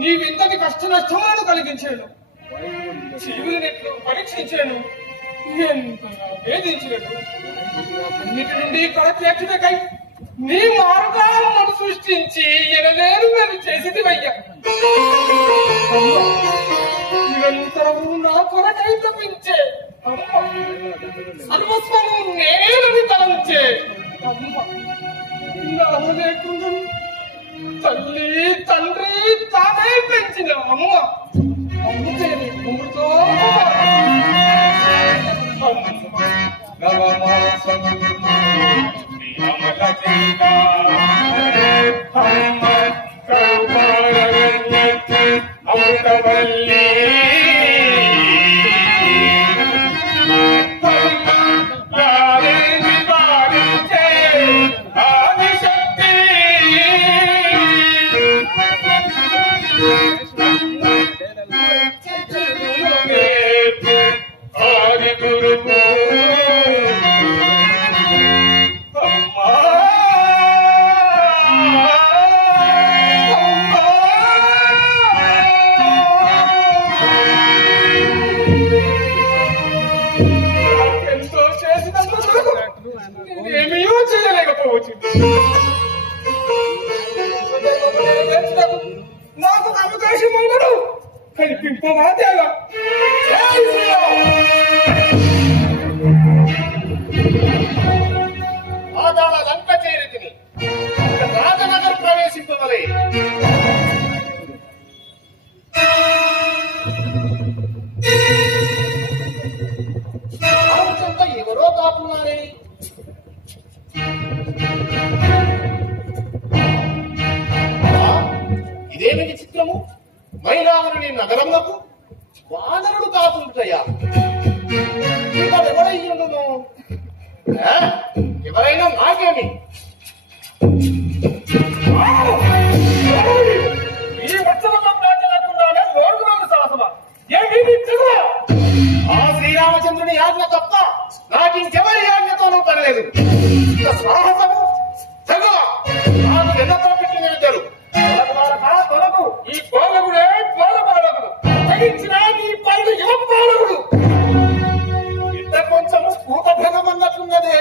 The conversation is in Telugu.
నీవింతటి కష్ట నష్టములను కలిగించాను, జీవులనెట్లు పరీక్షించాను, ఎంతగా వేధించాను. అన్నిటి నుండి కొరచేర్చుటకై నీ మార్గాలను సృష్టించి ఎనలేరు నేను చేసేదివయ్యా. నిరంతరము నా కొరకై తప్పించే సర్వస్వము నేనేనని తలంచే నాము లేకుండా తల్లి తండ్రి తానే పెంచిన అమ్మ అమ్ముతేనే కుమ్ముతో అమృతవల్లి నాకు అవకాశం ఉండడు కల్పింపవా దేవా. ఆదాల లంక చేరితిని, రాజనగర్ ప్రవేశింపవలే. ఆలోచంతా ఎవరో కాపున్నారే. ఇదేమిటి చిత్రము? మైలావరుని నగరములకు వానరుడు కాకుంటాయా? ఎవడయ్యుండును? ఎవరైనా నాకేమి ఈ వచ్చలతో దాచలేకుండానే లోడులను సాహసమా? ఏమీ ఆ శ్రీరామచంద్రుని ఆజ్ఞ తప్ప నాకింకెవరి ఆజ్ఞతోనూ పనిలేదు. సాహసము తెగ నాకు ఎన్నతో పెట్టిన విద్యలు తొలగు. ఈ పాలకుడే పాలకుడు తగించిన ఈ పైన యువ పాలకుడు ఇంత కొంచెము పూత భంగం అన్నట్లున్నదే.